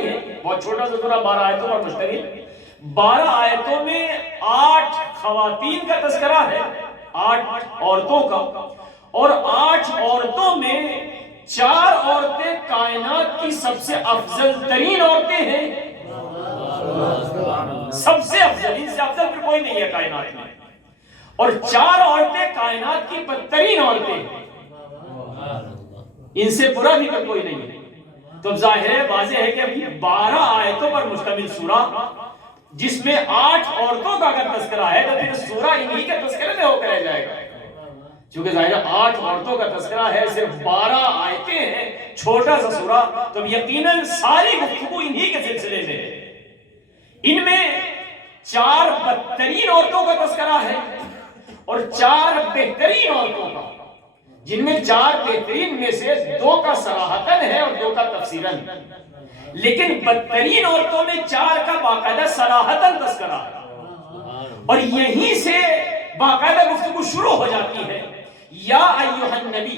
نہیں ہے، بہت چھوٹا سا سورہ، 12 آیتوں پر مشتمل. 12 آیتوں میں 8 خواتین کا تذکرہ ہے، 8 عورتوں کا، اور 8 عورتوں میں 4 عورتیں کائنات کی سب سے افضل ترین عورتیں ہیں. سب سے افضل، ان سے افضل پھر کوئی نہیں ہے کائنات میں. اور 4 عورتیں کائنات کی بدترین عورتیں ہیں، ان سے برا بھی کوئی نہیں ہے. تو ظاہر ہے، واضح ہے کہ 12 آیتوں پر مشتمل سورہ جس میں 8 عورتوں کا اگر تذکرہ ہے تو پھر سورہ انہی کے تذکرے میں ہو کر رہ جائے گا. چونکہ ظاہر 8 عورتوں کا تذکرہ ہے، صرف 12 آیتیں ہیں، چھوٹا سا سورہ، تو یقیناً ساری گفتگو انہی کے سلسلے میں ہے. ان میں 4 بدترین عورتوں کا تذکرہ ہے اور 4 بہترین عورتوں کا، جن میں 4 بہترین میں سے 2 کا صراحتاً ہے اور 2 کا تفسیراً. لیکن بدترین عورتوں میں 4 کا باقاعدہ صراحتاً تذکرہ ہے، اور یہیں سے باقاعدہ گفتگو شروع ہو جاتی ہے. یا ایھا النبی،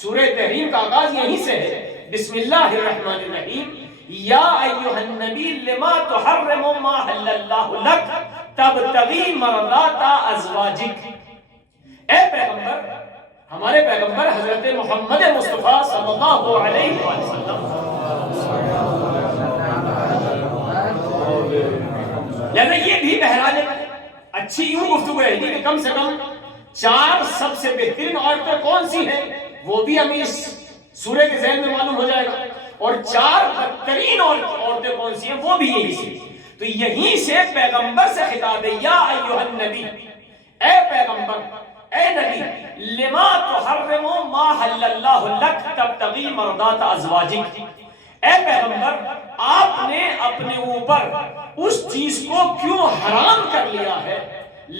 سورہ تحریم کا آغاز یہیں سے ہے. بسم اللہ الرحمن الرحیم. یا ایھا النبی لما تحرم ما حل اللہ لک تبتغی مرضات ازواجک. اے پیغمبر، ہمارے پیغمبر حضرت محمد مصطفیٰ صلی اللہ علیہ وسلم، لہذا یہ بھی بہرحال اچھی یوں گفتگو رہے گی کہ کم سے کم 4 سب سے بہترین عورتیں کون سی ہیں وہ بھی ہمیں اس سورہ کے ذہن میں معلوم ہو جائے گا، اور 4 بدترین عورتیں کون سی ہیں وہ بھی یہی سے. تو یہیں سے پیغمبر سے خطاب ہے. یا ایھا النبی، اے پیغمبر، اے نبی، لما تحرم ما حل اللہ لک تبتغی مرضات ازواجک. اے پیغمبر، آپ نے اپنے اوپر اس چیز کو کیوں حرام کر لیا ہے.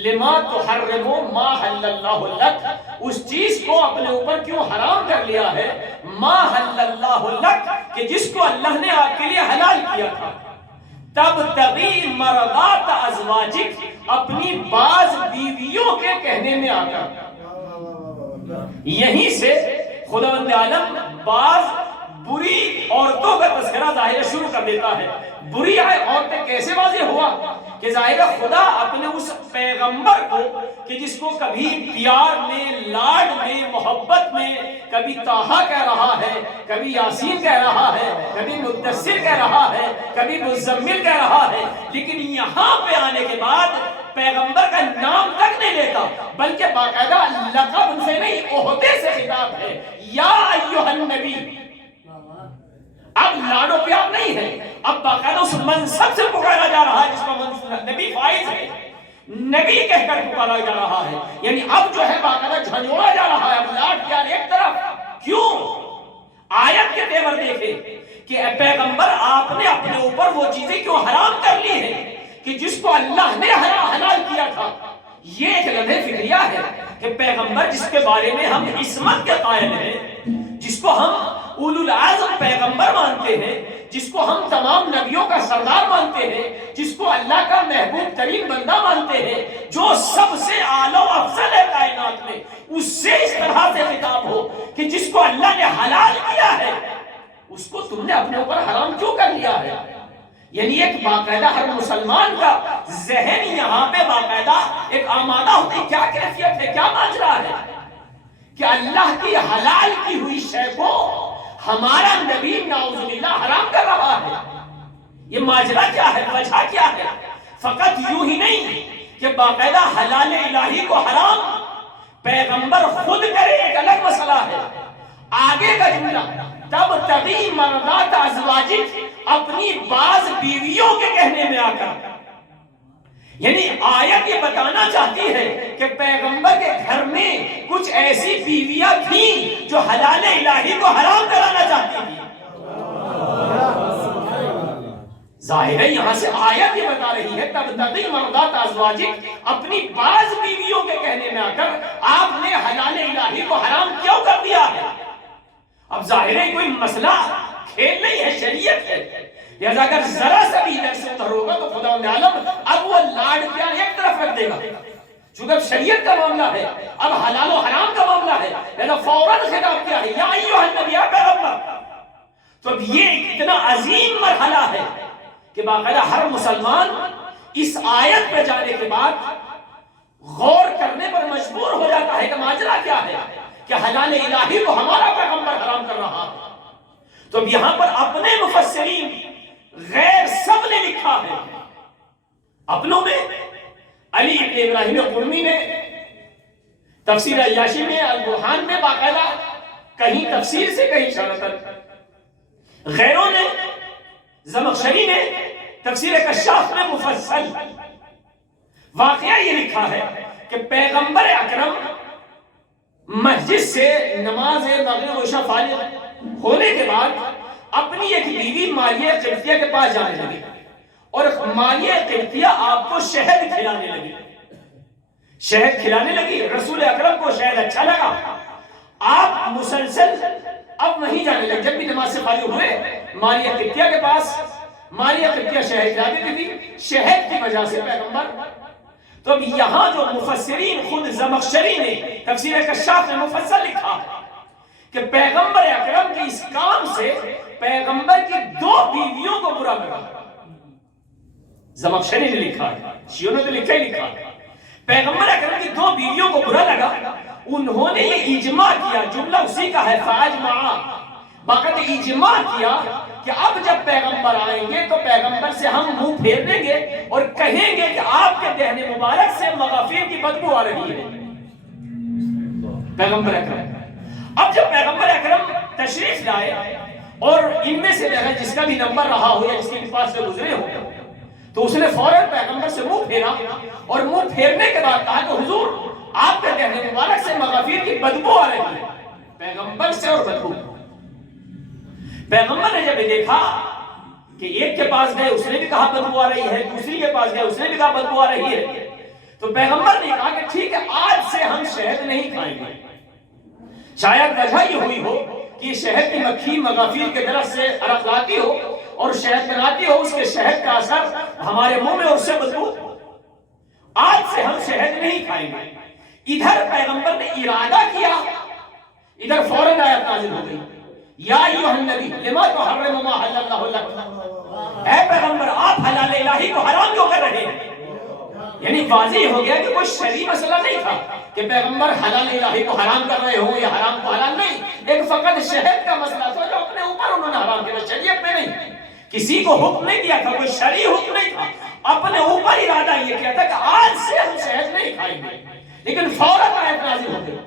لما تحرم ما حل اللہ لک، اس چیز کو اپنے اوپر کیوں حرام کر لیا ہے. ما حل اللہ لک، کہ جس کو اللہ نے آپ کے لیے حلال کیا تھا. تبتغی مرضات ازواجک، اپنی بعض بیویوں کے کہنے میں آ کر. یہیں سے خداوند عالم بعض بری عورتوں کا تذکرہ ظاہر شروع کر دیتا ہے. بری عورتیں کیسے واضح ہوا کہ ظاہر خدا اپنے اس پیغمبر کو کہ جس کو کبھی پیار میں، لاڈ میں، محبت میں کبھی طٰہٰ کہہ رہا ہے، کبھی یاسین کہہ رہا ہے، کبھی مدثر کہہ رہا ہے، کبھی مزمل کہہ رہا ہے، لیکن یہاں پہ آنے کے بعد پیغمبر کا نام تک نہیں لیتا بلکہ باقاعدہ لقب سے نہیں عہدے سے خطاب ہے. یا ایھا النبی، اب لاڈو پیار نہیں ہے، اب باقاعدہ اس منصب سے پکارا جا رہا ہے جس کا نبی فائز ہے، نبی کہہ کر پکارا جا رہا ہے. یعنی اب جو ہے باقاعدہ جھنجھوڑا جا رہا ہے. اب لاڈ پیار ایک طرف، کیوں؟ آیت کے تیور دیکھیں کہ اے پیغمبر، آپ نے اپنے اوپر وہ چیزیں کیوں حرام کر لی ہیں کہ جس کو اللہ نے حلال کیا تھا. یہ ایک لمحہ فکریہ ہے کہ پیغمبر جس کے بارے میں ہم عصمت کے قائل ہیں، جس کو ہم اولو العزم پیغمبر مانتے ہیں، جس کو ہم تمام نبیوں کا سردار مانتے ہیں، جس کو اللہ کا محبوب ترین بندہ مانتے ہیں، جو سب سے اعلیٰ و افضل ہے کائنات میں، اس سے اس طرح سے خطاب ہو کہ جس کو اللہ نے حلال کیا ہے اس کو تم نے اپنے اوپر حرام کیوں کر لیا ہے. یعنی ایک باقاعدہ ہر مسلمان کا ذہن یہاں پہ باقاعدہ ایک آمادہ ہوتی کیا کیفیت ہے، کیا ماجرا ہے کہ اللہ کی حلال کی ہوئی شے کو ہمارا نبی نعوذ باللہ حرام کر رہا ہے. یہ ماجرا کیا ہے، وجہ کیا ہے؟ فقط یوں ہی نہیں کہ باقاعدہ حلال الہی کو حرام پیغمبر خود کرے، ایک الگ مسئلہ ہے. آگے کا جملہ تبتغی مرضات ازواجک، اپنی بعض بیویوں کے کہنے میں آ کر، یعنی آیت یہ بتانا چاہتی ہے کہ پیغمبر کے گھر میں کچھ ایسی بیویاں تھیں جو حلال الہی کو حرام کرانا چاہتی تھیں. ظاہر ہے یہاں سے آیت یہ بتا رہی ہے تبتغی مرضات ازواجک، اپنی بعض بیویوں کے کہنے میں آ کر آپ نے حلال الہی کو حرام کیوں کر دیا ہے. اب ظاہر ہے کوئی مسئلہ کھیل نہیں ہے، شریعت ہے. لہذا اگر ذرا سا بھی ادھر سے ادھر ہوگا تو خداوند عالم اب وہ لاڈ پیار ایک طرف رکھ دے گا. چونکہ اب شریعت کا معاملہ ہے، اب حلال و حرام کا معاملہ ہے، لہذا فوراً خطاب کیا ہے یا ایھا النبی، یا پیغمبر. تو اب یہ اتنا عظیم مرحلہ ہے کہ باقاعدہ ہر مسلمان اس آیت پہ جانے کے بعد غور کرنے پر مجبور ہو جاتا ہے کہ ماجرا کیا ہے، کہ حلال الہی کو ہمارا پیغمبر حرام کر رہا ہے۔ تو اب یہاں پر اپنے مفسرین غیر سب نے لکھا ہے، اپنوں میں علی ابن ابراہیم قرمی نے تفسیر عیاشی میں، البرہان میں باقاعدہ کہیں تفسیر سے کہیں اشارتاً، غیروں نے، زمخشری نے تفسیر کشاف میں مفصل واقعہ یہ لکھا ہے کہ پیغمبر اکرم مسجد سے نماز مغرب و عشاء فارغ ہونے کے بعد اپنی ایک بیوی ماریہ قبطیہ کے پاس جانے لگی، اور ماریہ قبطیہ آپ کو شہد کھلانے لگی، شہد کھلانے لگی۔ رسول اکرم کو شہد اچھا لگا، آپ مسلسل اب وہیں جانے لگے، جب بھی نماز سے فارغ ہوئے ماریہ قبطیہ کے پاس، ماریہ قبطیہ شہد کھلا دیتی تھی، شہد کی وجہ سے پیغمبر۔ تو اب یہاں جو مفسرین، خود زمخشری نے تفسیر کشاف میں مفصل لکھا کہ پیغمبر اکرم کے اس کام سے پیغمبر کی 2 بیویوں کو برا لگا۔ زمخشری نے لکھا ہے، شیعوں نے تو لکھا ہی لکھا ہے، پیغمبر اکرم کی 2 بیویوں کو برا لگا۔ انہوں نے یہ اجماع کیا، جملہ اسی کا ہے، فاجمعا، باقاعدہ اجماع کیا کہ اب جب پیغمبر آئیں گے تو پیغمبر سے ہم منہ پھیر دیں گے اور کہیں گے کہ آپ کے دہن مبارک سے مغافیر کی بدبو آ رہی ہے۔ پیغمبر اکرم، اب جب پیغمبر اکرم تشریف لائے اور ان میں سے جس کا بھی نمبر رہا ہو یا جس کے پاس سے گزرے ہو، تو اس نے فوراً پیغمبر سے منہ پھیرا، اور منہ پھیرنے کے بعد کہا کہ حضور آپ کے دہن مبارک سے مغافیر کی بدبو آ رہی ہے، پیغمبر سے اور بدبو۔ پیغمبر نے جب یہ دیکھا کہ ایک کے پاس گئے اس نے بھی کہا بدبو آ رہی ہے، دوسری کے پاس گئے اس نے بھی کہا بدبو آ رہی ہے، تو پیغمبر نے کہا کہ ٹھیک ہے آج سے ہم شہد نہیں کھائیں گے۔ شاید وجہ یہ ہوئی ہو کہ شہد کی مکھی مغافیر کے درخت سے عرق لاتی ہو اور شہد بناتی ہو، اس کے شہد کا اثر ہمارے منہ میں اور سے بدبو، آج سے ہم شہد نہیں کھائیں گے۔ ادھر پیغمبر نے ارادہ کیا، ادھر فوراً آیت نازل ہو گئی، یا ایھا النبی لما تحرم ما احل اللہ لک، اے پیغمبر آپ حلال الہی کو حرام کیوں کر رہے ہیں؟ یعنی واضح ہو گیا کہ کوئی شرعی مسئلہ نہیں تھا کہ پیغمبر حلال الہی کو حرام کر رہے ہوں یا حرام کو حلال نہیں، ایک فقط شہد کا مسئلہ تھا جو اپنے اوپر انہوں نے حرام کیا، شریعت میں نہیں، کسی کو حکم نہیں دیا تھا، کوئی شرعی حکم نہیں تھا، اپنے اوپر ارادہ یہ کیا تھا کہ آج سے ہم شہد نہیں کھائیں گے، لیکن فوراً آیت نازل ہو گئی۔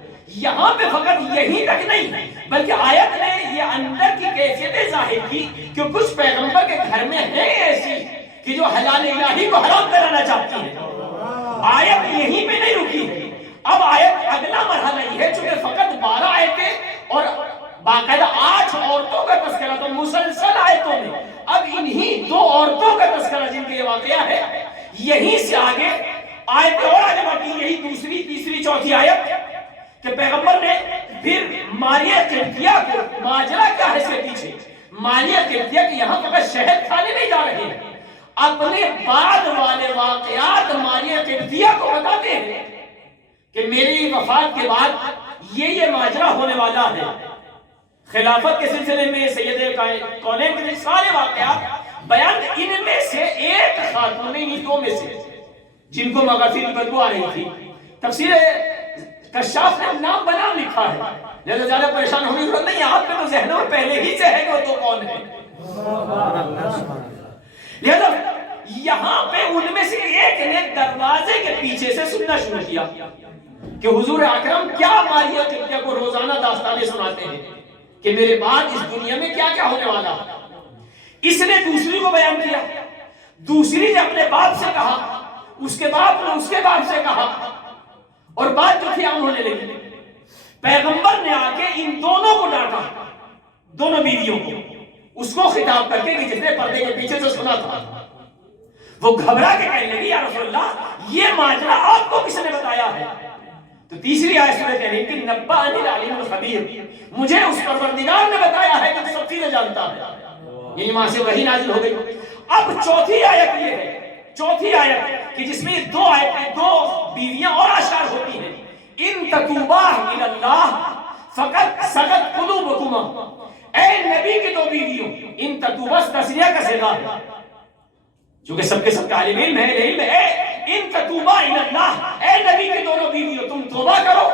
یہاں پہ فقط یہی تک نہیں بلکہ آیت نے یہ اندر کی کیفیت ظاہر کی کہ کچھ پیغمبر کے گھر میں ہیں ایسی کہ جو حلال الہی کو حرام کرانا چاہتی ہے۔ آیت یہیں پہ نہیں رکی، اب آیت اگلا مرحلہ یہ ہے، چونکہ فقط 12 آیتیں اور باقاعدہ 8 عورتوں کا تذکرہ، تو مسلسل آیتوں میں اب انہی 2 عورتوں کا تذکرہ جن کے یہ واقعہ ہے، یہیں سے آگے آیتیں اور آگے بڑھتی، یہی دوسری تیسری چوتھی آیت کہ پیغمبر نے پھر ماریہ قبطیہ کو، ماجرا کیا ہے اس کے پیچھے، ماریہ قبطیہ کہ یہاں فقط شہد کھانے نہیں جا رہے ہیں، اپنے بعد والے واقعات ماریہ قبطیہ کو بتاتے ہیں کہ میری وفات کے بعد یہ ماجرا ہونے والا ہے۔ خلافت کے سلسلے میں سید کونین کے سارے واقعات بیان، ان میں سے ایک خاتون، ان 2 میں سے جن کو مغافیر کی بدبو آ رہی تھی، تفسیر کشاف نے نام بنام لکھا ہے، لہذا زیادہ پریشان ہونے کی ضرورت نہیں ہے، آپ کے تو ذہنوں میں پہلے ہی سے ہے کہ وہ 2 کون ہیں۔ لہذا یہاں پہ ان میں سے ایک نے دروازے کے پیچھے سے سننا شروع کیا کہ حضور اکرم کیا ماریہ قبطیہ کو روزانہ داستانیں سناتے ہیں کہ میرے بعد اس دنیا میں کیا کیا ہونے والا۔ اس نے دوسری کو بیان کیا، دوسری نے اپنے باپ سے کہا، اس کے باپ نے اس کے باپ سے کہا، اور بات جو تھی عام ہونے لگی۔ پیغمبر نے آ کے ان دونوں کو ڈانٹا، دونوں بیویوں کو، اس کو خطاب کر کے کہ جس نے پردے کے پیچھے سے سنا تھا، وہ گھبرا کے کہنے لگی یا رسول اللہ یہ ماجرا آپ کو کس نے بتایا ہے؟ تو تیسری آیت سورۃ تحریم کی، نبأنی العلیم الخبیر، مجھے اس پروردگار نے بتایا ہے کہ سب چیزیں جانتا ہے، یعنی وہاں سے وحی نازل ہو گئی۔ اب چوتھی آیت یہ ہے، چوتھی آیت کہ جس میں 2 آیتیں، 2 بیویاں اور اشعار ہوتی ہیں، ان تتوبا الی اللہ فقط سقط قلوبکما، اے نبی کی 2 بیویوں، ان تتوبا تسنیہ کا صیغہ ہے، چونکہ سب کے سب طالب علم ہے، علم ہے، ان تتوبا الی اللہ، اے نبی کے دونوں بیویوں تم توبہ کرو،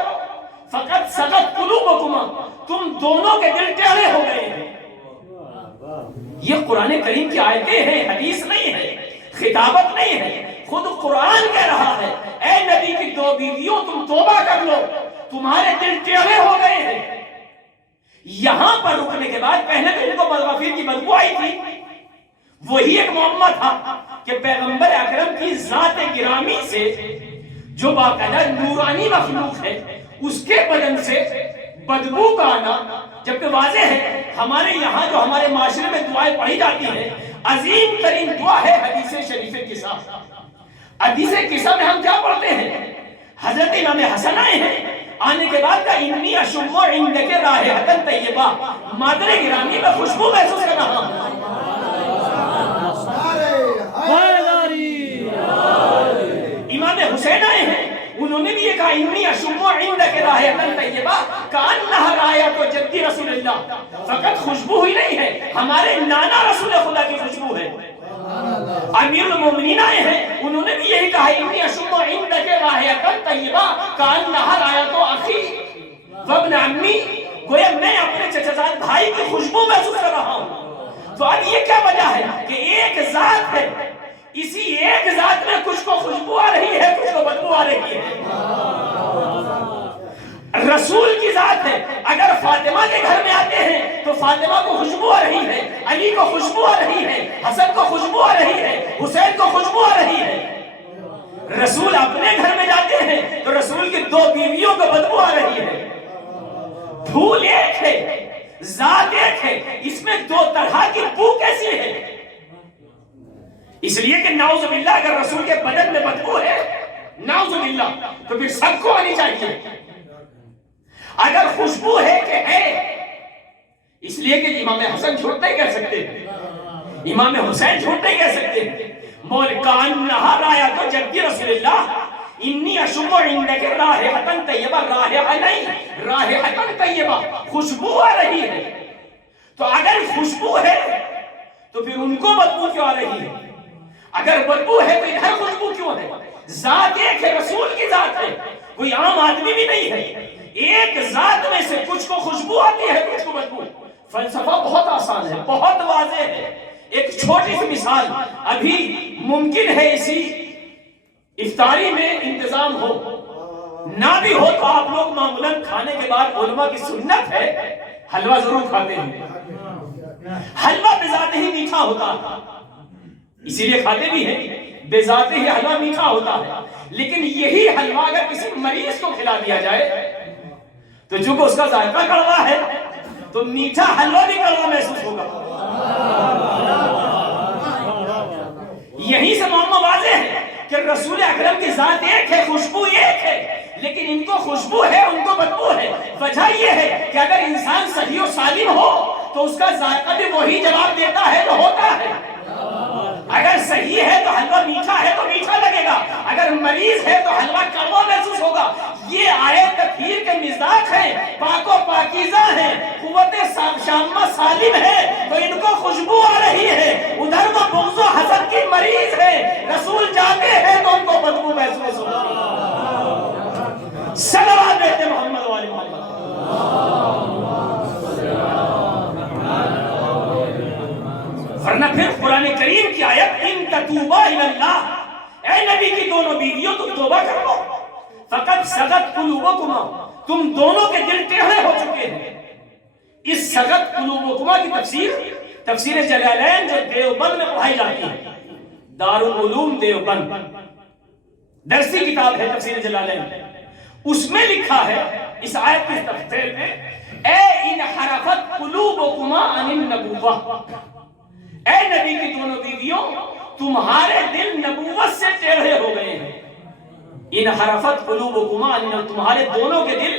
فقط سقط قلوبکما، تم دونوں کے دل ٹیڑھے ہو گئے ہیں۔ یہ قرآن کریم کی آیتیں ہیں، حدیث نہیں ہے، خطابت نہیں ہے، خود قرآن کہہ رہا ہے اے نبی کی دو بیویوں تم توبہ کر لو، تمہارے دل ٹیڑھے ہو گئے ہیں۔ یہاں پر رکنے کے بعد پہلے تو ان کو بدغفیر کی بدبو آئی تھی، وہی ایک معمہ تھا کہ پیغمبر اکرم کی ذات گرامی سے جو باقاعدہ نورانی مخلوق ہے اس کے بدن سے بدبو کا آنا، جبکہ واضح ہے ہمارے یہاں جو ہمارے معاشرے میں دعائیں پڑھی جاتی ہیں، عظیم ترین دعا ہے حدیث شریف قصہ۔ حدیث قصہ میں ہم کیا پڑھتے ہیں؟ حضرت امام حسن آئے ہیں، آنے کے بعد کا انی اشم عندک رائحۃ طیبہ، مادر گرامی میں خوشبو محسوس کر رہا ہوں۔ امام حسین آئے ہیں، انہوں نے بھی یہ کہا انی اشم عندک رائحۃ طیبہ کأنها رائحۃ جدی رسول اللہ، فقط خوشبو ہی نہیں ہے، ہمارے نانا رسول خدا کی خوشبو ہے۔ امیر المومنین آئے ہیں، انہوں نے بھی یہی کہا انی اشم عندک رائحۃ طیبہ کأنها رائحۃ اخی وابن عمی، گویا میں اپنے چچا زاد بھائی کی خوشبو محسوس کر رہا ہوں۔ تو اب یہ کیا وجہ ہے کہ ایک ذات ہے، اسی ایک ذات میں کچھ کو خوشبو آ رہی ہے، کچھ کو بدبو آ رہی ہے۔ رسول کی ذات ہے، اگر فاطمہ کے گھر میں آتے ہیں تو فاطمہ کو خوشبو آ رہی ہے، علی کو خوشبو آ رہی ہے، حسن کو خوشبو آ رہی ہے، حسین کو خوشبو آ رہی ہے۔ رسول اپنے گھر میں جاتے ہیں تو رسول کی دو بیویوں کو بدبو آ رہی ہے۔ پھول ایک ہے، ذات ایک ہے، اس میں دو طرح کی بو کیسی ہے؟ اس لیے کہ نعوذ باللہ اگر رسول کے بدن میں بدبو ہے نعوذ باللہ تو پھر سب کو آنی چاہیے۔ اگر خوشبو ہے کہ ہے، اس لیے کہ امام حسن جھوٹ نہیں کہہ سکتے، امام حسین جھوٹ نہیں کہہ سکتے۔ مول کانہا رائحۃ جدی رسول اللہ، انی اشم عندک رائحۃ طیبہ، رائحہ نہیں رائحۃ طیبہ، خوشبو آ رہی ہے۔ تو اگر خوشبو ہے تو پھر ان کو بدبو کیوں آ رہی ہے؟ اگر بدبو ہے تو ادھر خوشبو کیوں ہے؟ ذات ایک ہے، رسول کی ذات ہے، کوئی عام آدمی بھی نہیں ہے۔ ایک ذات میں سے کچھ کو خوشبو آتی ہے، کچھ کو بدبو۔ فلسفہ بہت آسان ہے، بہت واضح ہے۔ ایک چھوٹی سی مثال ابھی ممکن ہے اسی افطاری میں انتظام ہو، نہ بھی ہو تو آپ لوگ معمولاً کھانے کے بعد علماء کی سنت ہے حلوہ ضرور کھاتے ہیں۔ حلوہ بذات ہی میٹھا ہوتا ہے، اسی لیے کھاتے بھی ہیں، بذات ہی حلوہ میٹھا ہوتا ہے۔ لیکن یہی حلوہ اگر کسی مریض کو کھلا دیا جائے تو چونکہ اس کا ذائقہ کڑوا ہے تو میٹھا حلوہ بھی کڑوا محسوس ہوگا۔ یہی سے معمہ واضح ہے کہ رسول اکرم کی ذات ایک ہے، خوشبو ایک ہے، لیکن ان کو خوشبو ہے، ان کو بدبو ہے۔ وجہ یہ ہے کہ اگر انسان صحیح و سالم ہو تو اس کا ذائقہ بھی وہی جواب دیتا ہے جو ہوتا ہے۔ اگر صحیح ہے تو حلوہ میٹھا ہے تو میٹھا لگے گا، اگر مریض ہے تو حلوہ کڑوا محسوس ہوگا۔ یہ آیت تطہیر کے مزاج ہیں، پاک و پاکیزہ ہیں، قوت شامہ سالم ہے تو ان کو خوشبو آ رہی ہے، ادھر وہ بغض و حسد کی مریض ہے، رسول جاتے ہیں تو ان کو بدبو محسوس ہوگا۔ صلوات دیتے محمد و آل محمد۔ ورنہ پھر قرآن کریم کی آیت ان تتوبا الی اللہ، اے نبی کی دونوں بیویوں تم توبہ کر لو، فقط سغت قلوبکما، تم دونوں کے دل ٹیڑھے ہو چکے ہیں۔ اس سغت قلوبکما کی تفسیر جلالین جو دیوبند میں پڑھائی جاتی ہے، دارالعلوم دیوبند درسی کتاب ہے تفسیر جلالین، اس میں لکھا ہے اس آیت کی تفسیر میں اے انحرفت قلوبکما عن النبوہ، اے نبی کی دونوں بیویوں تمہارے دل نبوت سے ٹیڑھے ہو گئے ہیں۔ انحرفت قلوبکما، تمہارے دونوں کے دل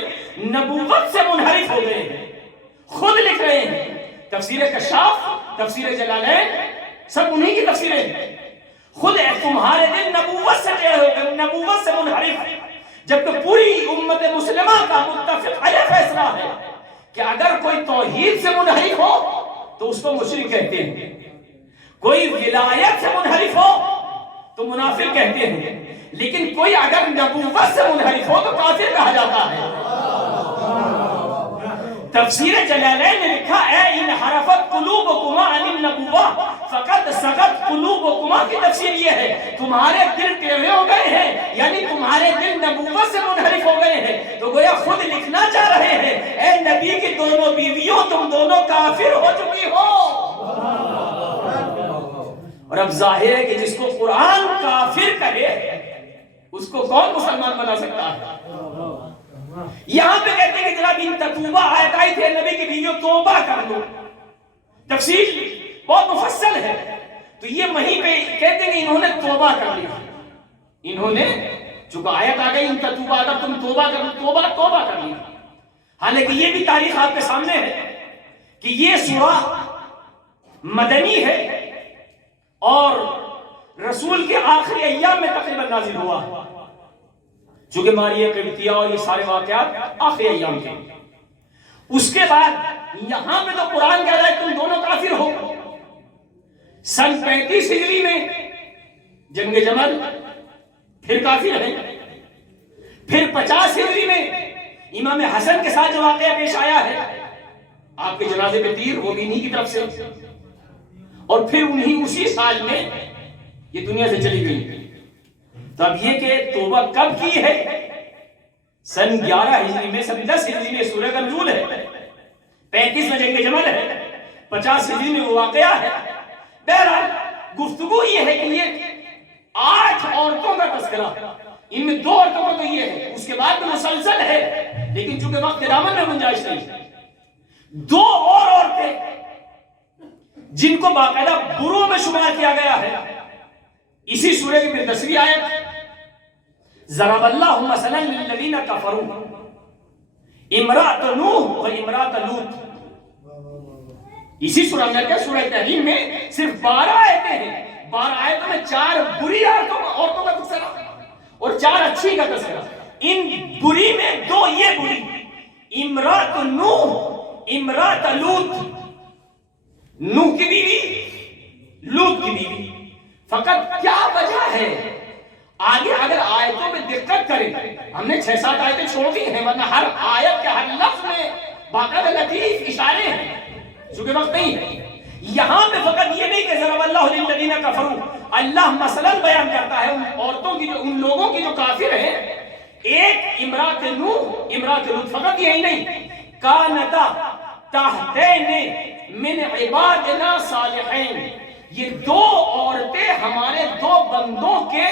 نبوت سے منحرف ہو گئے ہیں۔ خود لکھ رہے ہیں، تفسیر کشاف، تفسیر جلالین، سب انہی کی تفسیریں ہیں۔ خود تمہارے دل نبوت سے ٹیڑھے ہو گئے، نبوت سے منحرف، جبکہ پوری امت مسلمہ کا متفق علیہ فیصلہ ہے کہ اگر کوئی توحید سے منحرف ہو تو اس کو مشرک کہتے ہیں، کوئی ولایت سے منحرف ہو تو منافق کہتے ہیں، لیکن کوئی اگر نبوت سے منحرف ہو تو کافر کہا جاتا ہے۔ تفسیر جلالین نے لکھا اے ان حرفت قلوبکما عن النبوہ فقد سقط قلوبکما کی تفسیر یہ ہے تمہارے دل ٹیڑھے ہو گئے ہیں، یعنی تمہارے دل نبوت سے منحرف ہو گئے ہیں۔ تو گویا خود لکھنا چاہ رہے ہیں اے نبی کی دونوں بیویوں تم دونوں کافر ہو چکی ہو۔ اور اب ظاہر ہے کہ جس کو قرآن کافر کہے اس کو کون مسلمان بنا سکتا ہے؟ یہاں پہ کہتے ہیں کہ جناب ان تتوبہ آیت آئی تھے نبی کی بیویوں توبہ کر لو، تفصیل بہت مفصل ہے۔ تو یہ وہیں پہ کہتے ہیں کہ انہوں نے توبہ کر لی، انہوں نے چونکہ آیت آ گئی ان تتوبہ اگر تم توبہ کر لو، توبہ کر لی۔ حالانکہ یہ بھی تاریخ آپ کے سامنے ہے کہ یہ سورہ مدنی ہے اور رسول کے آخری ایام میں تقریباً نازل ہوا، چونکہ ماریہ قبطیہ اور یہ سارے واقعات آخری ایام کے۔ اس کے بعد یہاں پہ تو قرآن کہہ رہا ہے تم دونوں کافر ہو۔ سن 35 ہجری میں جنگ جمل، پھر کافر ہیں۔ پھر 50 ہجری میں امام حسن کے ساتھ جو واقعہ پیش آیا ہے، آپ کے جنازے پہ تیر، وہ بھی انہی کی طرف سے، اور پھر انہی اسی سال میں یہ دنیا سے چلی گئی۔ تو اب یہ کہ توبہ کب کی ہے؟ سن 11 ہجری میں، سن 10 ہجری میں سورہ کا نزول ہے، 35 میں جنگ جمل ہے، 50 ہجری میں وہ واقعہ ہے۔ بہرحال گفتگو یہ ہے کہ یہ 8 عورتوں کا تذکرہ، ان میں 2 عورتوں کا تو یہ ہے، اس کے بعد میں مسلسل ہے، لیکن چونکہ وقت دامن میں گنجائش نہیں، 2 اور عورتیں جن کو باقاعدہ بروں میں شمار کیا گیا ہے۔ اسی سورہ کی پھر 10ویں آیت ضرب اللہ مثلا للذین کفروا امرأۃ نوح و امرأۃ لوط۔ اسی سورہ میں کیا سورہ تحریم میں صرف 12 آیتیں ہیں، 12 آیتوں میں 4 بری عورتوں کا تذکرہ اور 4 اچھی کا تذکرہ۔ ان بری میں 2 یہ بری، امرأۃ نوح امرأۃ لوط، نوح کی بیوی لوط کی بیوی۔ فقط کیا وجہ ہے؟ آگے اگر آیتوں میں دقت کریں، ہم نے 6-7 آیتیں چھوڑ دی ہیں، ورنہ ہر آیت کے ہر لفظ میں باقاعدہ لطیف اشارے ہیں، چونکہ وقت نہیں ہے۔ یہاں پہ فقط یہ نہیں کہ ضرب اللہ للذین کفروا، اللہ مثلا بیان کرتا ہے ان عورتوں کی، جو ان لوگوں کی جو کافر ہیں۔ ایک امرأۃ نوح امرأۃ لوط، فقط یہی نہیں، کانتا تحتین من عبادنا صالحین، یہ 2 عورتیں ہمارے 2 بندوں کے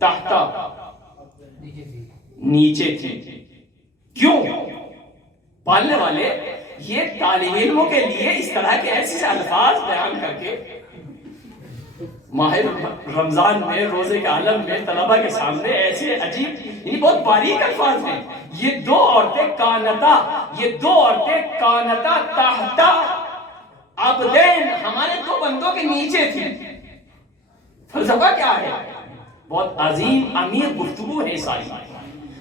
تحت نیچے تھی۔ کیوں؟ پالنے والے یہ طالب علموں کے لیے اس طرح کے ایسے الفاظ بیان کر کے ماہ رمضان میں، روزے کے عالم میں طلبہ کے سامنے ایسے عجیب، یعنی بہت باریک الفاظ ہیں۔ یہ 2 عورتیں کانتا، یہ 2 عورتیں کانتا تحت عبدین، ہمارے 2 بندوں کے نیچے تھی۔ فلسفہ کیا ہے؟ بہت عظیم امیر گفتگو ہے ساری۔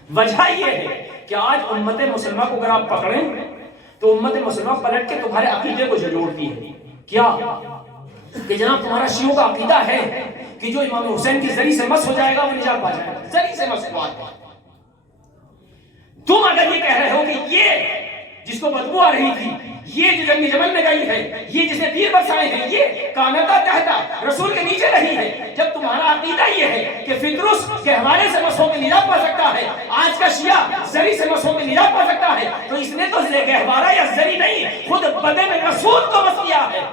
وجہ یہ ہے کہ آج امت مسلمہ کو اگر آپ پکڑیں تو امت مسلمہ پلٹ کے تمہارے عقیدے کو جھنجھوڑتی ہے۔ کیا کہ جناب تمہارا شیعوں کا عقیدہ ہے کہ جو امام حسین کی زری سے مس ہو جائے گا وہ نجات پا جائے گا، زری سے مس ہوا۔ تم اگر یہ کہہ رہے ہو کہ یہ جس کو بدبو آ رہی تھی، یہ جو جنگ جمل میں گئی ہے، یہ جس نے تیر برسائے ہیں، یہ کانتا تحتا رسول کے نیچے رہی ہے، جب تمہارا عقیدہ یہ ہے کہ فطرس کے حوالے سے مسحوں کے نجات پا سکتا ہے، آج کا شیعہ زری سے مسحوں کے نجات پا سکتا ہے، تو اس نے تو گہوارہ یا زری نہیں، خود بدن رسول کو مس کیا ہے۔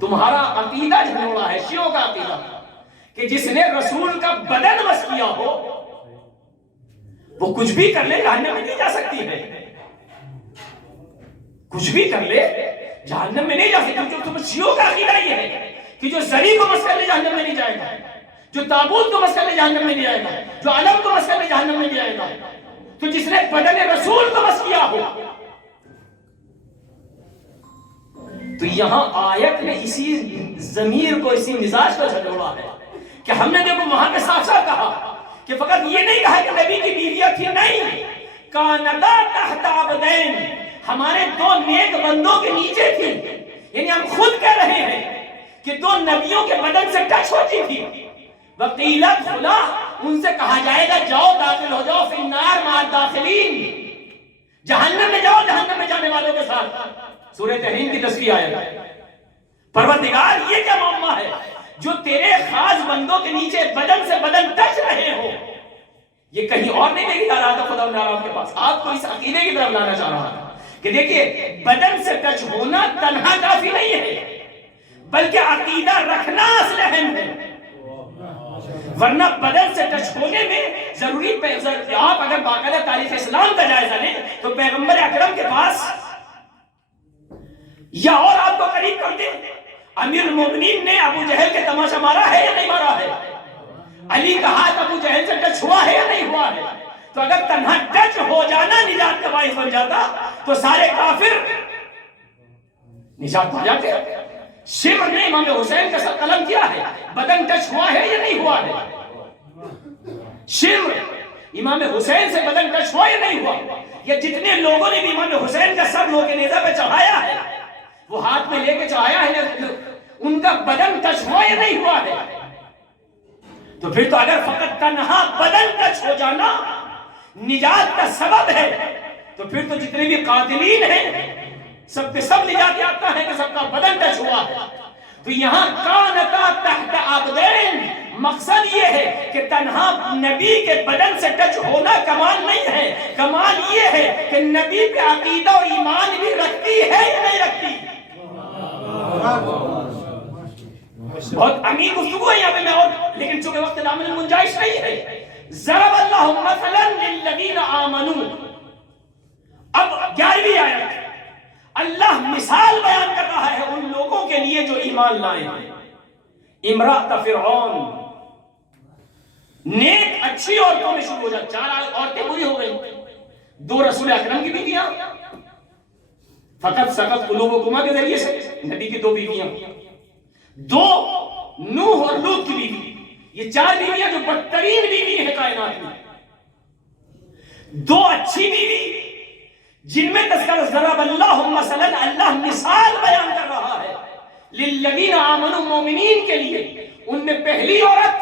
تمہارا عقیدہ جھنجھوڑا ہے، شیعوں کا عقیدہ کہ جس نے رسول کا بدن مس کیا ہو وہ کچھ بھی کر لے جہنم میں نہیں جا سکتی ہے، کچھ بھی کر لے جہنم میں نہیں جا سکتی۔ جو تم شیعوں کا عقیدہ یہ ہے کہ جو زری کو مس کر لے جہنم میں نہیں جائے گا، جو تابوت کو مس کر لے جہنم میں نہیں جائے گا، جو علم کو مس کر لے جہنم میں نہیں جائے گا، تو جس نے بدن رسول کو مس کیا ہو۔ تو یہاں آیت نے اسی ضمیر کو، اسی مزاج کو جھنجھوڑا ہے کہ ہم نے دیکھو وہاں پہ صاف صاف کہا کہ فقط یہ نہیں کہا کہ نبی کی بیویاں تھی، نہیں، کانتا تحت عبدین، ہمارے 2 نیک بندوں کے نیچے تھی۔ یعنی ہم خود کہہ رہے ہیں کہ دو نبیوں کے بدن سے ٹچ ہوتی تھی. وقیل ادخلا، ان سے کہا جائے گا جاؤ داخل ہو جاؤ فی النار مع الداخلین، جہنم میں جاؤ جہنم میں جانے والوں کے ساتھ. سورہ تحریم کی 10 آیت. پروردگار یہ کیا معاملہ ہے جو تیرے خاص بندوں کے نیچے بدن سے بدن ٹچ رہے ہو؟ یہ کہیں اور نہیں لے جا رہا تھا خدا تعالیٰ کے پاس، آپ کو اس عقیدے کی طرف لانا چاہ رہا تھا کہ دیکھیے بدن سے ٹچ ہونا تنہا کافی نہیں ہے، بلکہ عقیدہ رکھنا اصل اہم ہے. ورنہ بدن سے ٹچ ہونے میں ضروری آپ اگر باقاعدہ تاریخ اسلام کا جائزہ لیں تو پیغمبر اکرم کے پاس یا اور آپ کو قریب کر دیں، امیر المومنین نے ابو جہل کے تماشا مارا ہے یا نہیں مارا ہے؟ علی کا ہاتھ ابو جہل سے ٹچ ہوا ہے یا نہیں ہوا ہے؟ تو اگر تنہا ٹچ ہو جانا نجات کا باعث بن جاتا تو سارے کافر نجات پا جاتے. شمر نے امام حسین کا سر قلم کیا ہے، بدن ٹچ ہوا ہے یا نہیں ہوا ہے؟ شمر امام حسین سے بدن ٹچ ہوا یا نہیں ہوا؟ یا جتنے لوگوں نے بھی امام حسین کا سر لو کے نیزہ پہ چڑھایا ہے، وہ ہاتھ میں لے کے چڑھایا ہے، ان کا بدن ٹچ ہوا یا نہیں ہوا ہے؟ تو پھر تو اگر فقط تنہا بدن ٹچ ہو جانا نجات کا سبب ہے تو پھر تو جتنے بھی قاتلین ہیں سب کے سب نجات یافتہ ہے کہ سب کا بدن ٹچ ہوا ہے. تو یہاں کانتا تحت عبدین، مقصد یہ ہے کہ تنہا نبی کے بدن سے ٹچ ہونا کمال نہیں ہے، کمال یہ ہے کہ نبی پہ عقیدہ و ایمان بھی رکھتی ہے یا نہیں رکھتی. بہت امیر گفتگو ہے یہاں پہ میں اور، لیکن چونکہ وقت دامن گنجائش نہیں ہے. ضرب اللہ مثلا للذین آمنوا، اب 11ویں آیت اللہ مثال بیان کر رہا ہے ان لوگوں کے لیے جو ایمان لائے ہیں. امرأت فرعون، نیک اچھی عورتوں میں شروع ہو جائے، 4 عورتیں بری ہو گئی، 2 رسول اکرم کی بیویاں، فقط سقط قلوبکما کے ذریعے سے نبی کی 2 بیویاں، 2 نوح اور لوط کی بیوی، یہ 4 بیویاں جو بدترین بیوی ہے کائنات میں. 2 اچھی بیوی جن میں تذکرہ ضرب اللہ مثلا، اللہ مثال بیان کر رہا ہے للذین آمنوا، مومنین کے لیے. ان میں پہلی عورت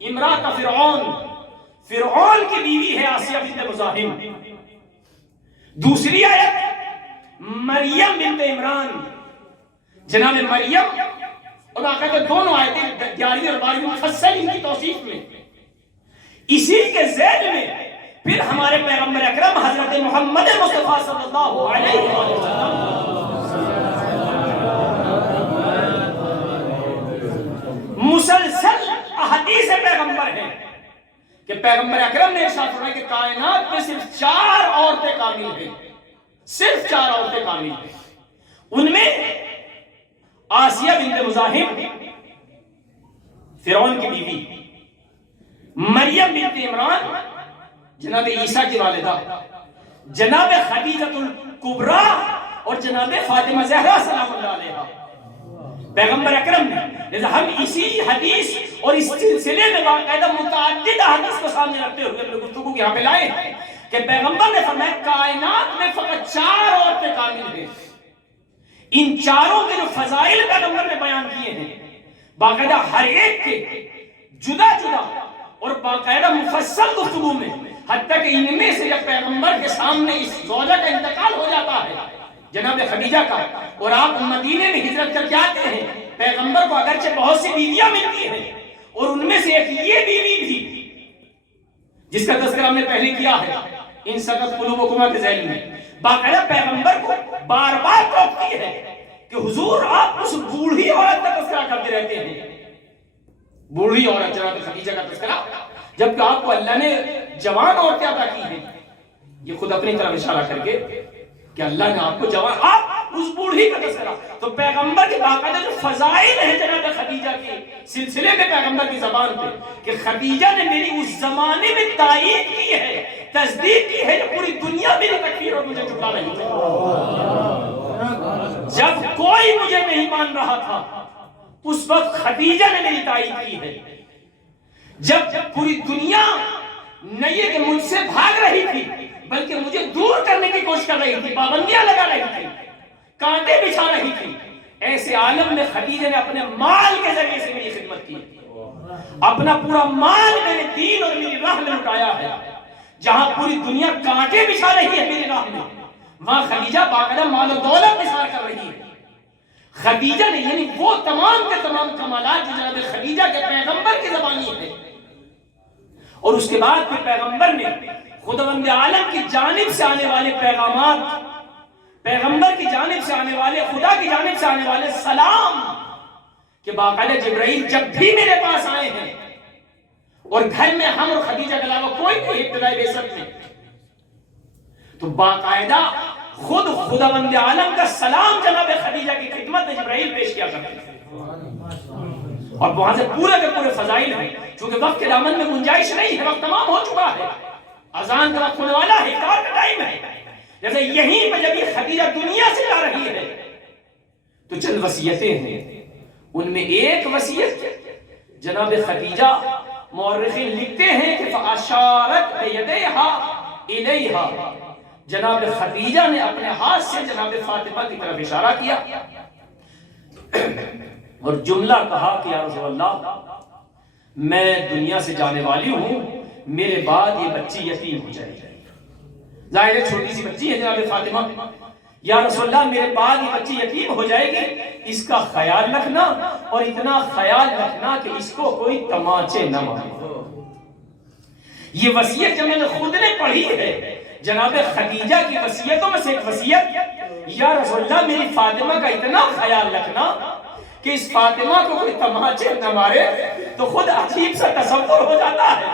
امرأت فرعون، فرعون کی بیوی ہے آسیہ بنت مزاحم. دوسری آیت مریم بنت عمران، جناب مریم، اور آقا کے دونوں آیتیں 11ویں اور 12ویں مفصل ان کی توصیف میں. اسی کے ذیل میں پھر ہمارے پیغمبر اکرم حضرت محمد مصطفیٰ صلی اللہ علیہ وسلم مسلسل احادیث پیغمبر ہیں کہ پیغمبر اکرم نے ارشاد فرمایا کہ کائنات میں صرف 4 عورتیں کامل ہیں، صرف 4 عورتیں کامل ہیں. ان میں آسیہ بنت مزاحم فرعون کی بیوی، مریم بنت عمران جناب عیسیٰ کی والدہ، جناب خدیجہ الکبریٰ اور جناب فاطمہ زہرا سلام اللہ علیہا. پیغمبر اکرم نے، لہذا ہم اسی حدیث اور اس سلسلے میں باقاعدہ متعدد حدیث کو سامنے رکھتے ہوئے اپنے گفتگو کو یہاں پہ لائے ہیں کہ پیغمبر نے فرمایا کائنات میں فقط 4 عورتیں کامل ہیں. ان 4 کے جو فضائل پیغمبر نے بیان کیے ہیں باقاعدہ ہر ایک کے جدا جدا اور باقاعدہ مفصل گفتگو میں، حتیٰ کہ ان میں سے جب پیغمبر کے سامنے اس زوجہ کا انتقال ہو جاتا ہے جناب خدیجہ کا، اور آپ مدینے میں ہجرت کر کے آتے ہیں، پیغمبر کو اگرچہ بہت سی بیویاں ملتی ہیں اور ان میں سے ایک یہ بیوی بھی جس کا تذکرہ ہم نے پہلے کیا ہے ان سقط قلوبکما کے ذیل میں، باقاعدہ پیغمبر کو بار بار ٹوکتی ہے کہ حضور آپ اس بوڑھی عورت کا تذکرہ کرتے رہتے ہیں. بوڑھی عورت جناب خدیجہ کا تذکرہ، جبکہ آپ کو اللہ نے جوان عورتیں عطا کی ہیں. یہ خود اپنی طرف اشارہ کر کے کہ اللہ نے آپ کو جوان، آپ اس بوڑھی کا تذکرہ. تو پیغمبر کے باقاعدہ جو فضائل ہیں جناب خدیجہ کے سلسلے میں پیغمبر کی زبان پہ کہ خدیجہ نے میری اس زمانے میں تائید کی ہے، تصدیق کی ہے کہ پوری دنیا میری تکفیر اور مجھے جھٹلا رہی تھی. جب کوئی مجھے نہیں مان رہا تھا اس وقت خدیجہ نے میری تائید کی ہے. جب پوری دنیا نہ یہ کہ مجھ سے بھاگ رہی تھی بلکہ مجھے دور کرنے کی کوشش کر رہی تھی، پابندیاں لگا رہی تھی، کانٹے بچھا رہی تھی، ایسے عالم میں خدیجہ نے اپنے مال کے ذریعے سے میری خدمت کی، اپنا پورا مال میرے دین اور میری راہ میں لٹایا ہے۔ جہاں پوری دنیا کانٹے بچھا رہی ہے میری راہ میں، وہاں خدیجہ باقاعدہ مال و دولت نثار کر رہی ہے۔ خدیجہ نے یعنی وہ تمام کے تمام کمالات جو جناب خدیجہ کے پیغمبر کی زبانی ہے، اور اس کے بعد پھر پیغمبر نے خداوند عالم کی جانب سے آنے والے پیغامات، پیغمبر کی جانب سے آنے والے، خدا کی جانب سے آنے والے سلام کہ باقاعدہ جبرائیل جب بھی میرے پاس آئے ہیں، اور گھر میں ہم اور خدیجہ کے علاوہ کوئی نہیں ابتدائی بعثت میں، تو باقاعدہ خود خداوند عالم کا سلام جناب خدیجہ کی خدمت میں جبرائیل پیش کیا کرتے ہیں، اور وہاں سے پورے کے پورے فضائل ہیں۔ چونکہ وقت کے دامن میں گنجائش نہیں ہے، وقت تمام ہو چکا ہے، اذان کا وقت ہونے والا ہے، افطار کا ٹائم ہے۔ جیسے یہیں پہ جب یہ خدیجہ دنیا سے جا رہی ہے تو چند وصیتیں ہیں، ان میں ایک وصیت جناب خدیجہ مورخین لکھتے ہیں کہ فَأَشَارَتْ بِيَدَيْهَا إِلَيْهَا، جناب خدیجہ نے اپنے ہاتھ سے جناب فاطمہ کی طرف اشارہ کیا اور جملہ کہا کہ یا رسول اللہ، میں دنیا سے جانے والی ہوں، میرے بعد یہ بچی یتیم ہو جائے گی۔ ظاہر ہے چھوٹی سی بچی ہے جناب فاطمہ، یا رسول اللہ میرے بعد یہ بچی یتیم ہو جائے گی، اس کا خیال رکھنا، اور اتنا خیال رکھنا کہ اس کو کوئی تماچے نہ مارے۔ یہ وصیت جب میں نے خود نے پڑھی ہے، جناب خدیجہ کی وصیتوں میں سے ایک وصیت، یا رسول اللہ میری فاطمہ کا اتنا خیال رکھنا کہ اس فاطمہ کو کوئی تماچے نہ مارے، تو خود عجیب سا تصور ہو جاتا ہے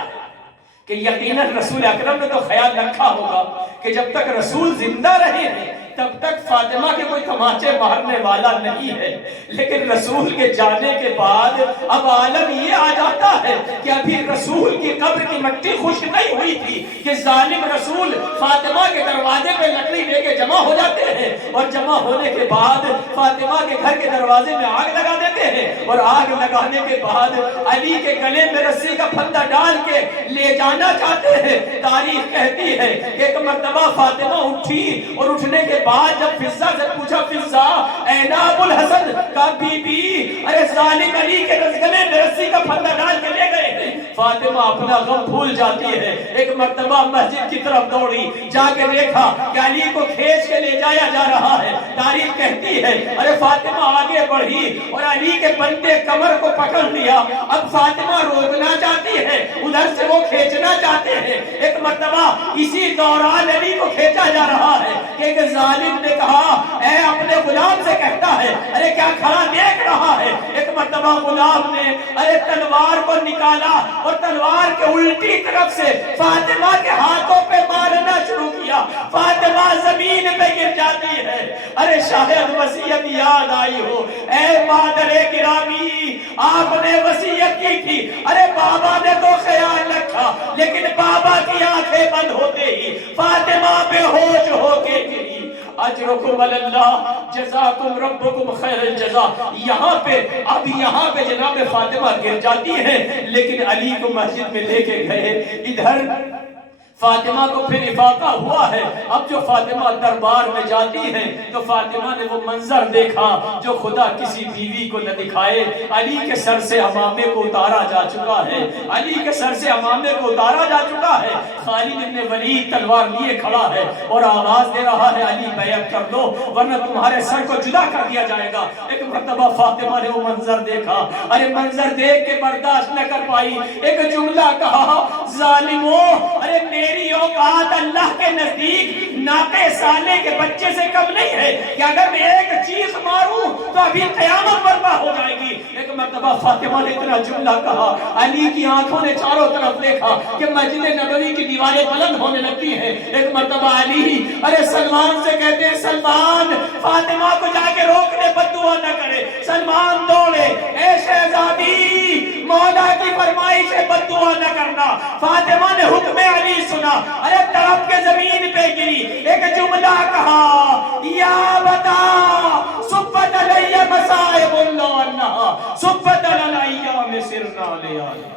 کہ یقیناً رسول اکرم نے تو خیال رکھا ہوگا کہ جب تک رسول زندہ رہے ہیں تب تک فاطمہ کے کوئی تماچے مارنے والا نہیں ہے، لیکن رسول کے جانے کے بعد اب عالم یہ آ جاتا ہے کہ ابھی رسول کی قبر کی مٹی خشک نہیں ہوئی تھی کہ ظالم رسول فاطمہ کے دروازے پہ لکڑی لے کے جمع ہو جاتے ہیں، اور جمع ہونے کے بعد فاطمہ کے گھر کے دروازے میں آگ لگا دیتے ہیں، اور آگ لگانے کے بعد علی کے گلے میں رسی کا پھندا ڈال کے لے جانا چاہتے ہیں۔ تاریخ کہتی ہے کہ ایک مرتبہ فاطمہ اٹھی، اور اٹھنے کے بعد جب فضہ سے پوچھا، فضہ اے ابو الحسن کا بی بی، ارے ظالم علی کے گلے میں رسی کا پھندا ڈال کے لے گئے ہیں۔ فاطمہ اپنا غم بھول جاتی ہے، ایک مرتبہ مسجد کی طرف دوڑی، جا کے دیکھا کہ علی کو کھینچ کے لے جایا جا رہا ہے۔ تاریخ کہتی ہے ارے فاطمہ آگے بڑھی اور علی کے بنتے کمر کو پکڑ لیا، اب فاطمہ روکنا چاہتی ہے، ادھر سے وہ کھینچنا چاہتے ہیں۔ ایک مرتبہ اسی دوران علی کو کھینچا جا رہا ہے کہ ایک ظالم نے کہا، اے اپنے غلام سے کہتا ہے ارے کیا کھڑا دیکھ رہا ہے۔ ایک مرتبہ غلام نے ارے تلوار کو نکالا اور تلوار کے الٹی طرف سے فاطمہ کے ہاتھوں پہ مارنا شروع کیا، فاطمہ زمین پہ گر جاتی ہے۔ ارے شاید وصیت یاد آئی ہو، اے مادر گرامی آپ نے وصیت کی تھی، ارے بابا نے تو خیال رکھا، لیکن بابا کی آنکھیں بند ہوتے ہی فاطمہ بے ہوش ہو کے گری۔ اجرکم اللہ جزاکم ربکم خیر الجزا۔ یہاں پہ جناب فاطمہ گر جاتی ہے، لیکن علی کو مسجد میں لے کے گئے۔ ادھر فاطمہ کو پھر افاقہ ہوا ہے، اب جو فاطمہ دربار میں جاتی ہے تو فاطمہ نے وہ منظر دیکھا جو خدا کسی بیوی کو نہ دکھائے۔ علی کے سر سے امامے کو اتارا جا چکا ہے، علی کے سر سے امامے کو اتارا جا چکا ہے۔ خالد بن ولید تلوار لیے کھڑا ہے اور آواز دے رہا ہے علی بیعت کر لو ورنہ تمہارے سر کو جدا کر دیا جائے گا۔ ایک مرتبہ فاطمہ نے وہ منظر دیکھا، ارے منظر دیکھ کے برداشت نہ کر پائی، ایک جملہ کہا، ظالموں ارے میری اوقات اللہ کے نزدیک ناقے سالے کے بچے سے کم نہیں ہے کہ اگر میں ایک چیخ ماروں تو ابھی قیامت برپا ہو جائے گی۔ ایک مرتبہ فاطمہ نے اتنا جملہ کہا، علی کی آنکھوں نے چاروں طرف دیکھا کہ مسجد نبوی کی دیواریں بلند ہونے لگتی ہیں۔ ایک مرتبہ علی ارے سلمان سے کہتے ہیں، سلمان فاطمہ کو جا کے روکنے بد دعا نہ کرے۔ سلمان دوڑے، اے شہزادی مولا کی فرمائش ہے بد دعا نہ کرنا۔ فاطمہ نے حکم علی سنا، ارے تڑپ کے زمین پہ گری، ایک جملہ کہا، یا بتا صبت علیہ مسائب اللہ انہا صبت علیہ میں سرنا لے آئے۔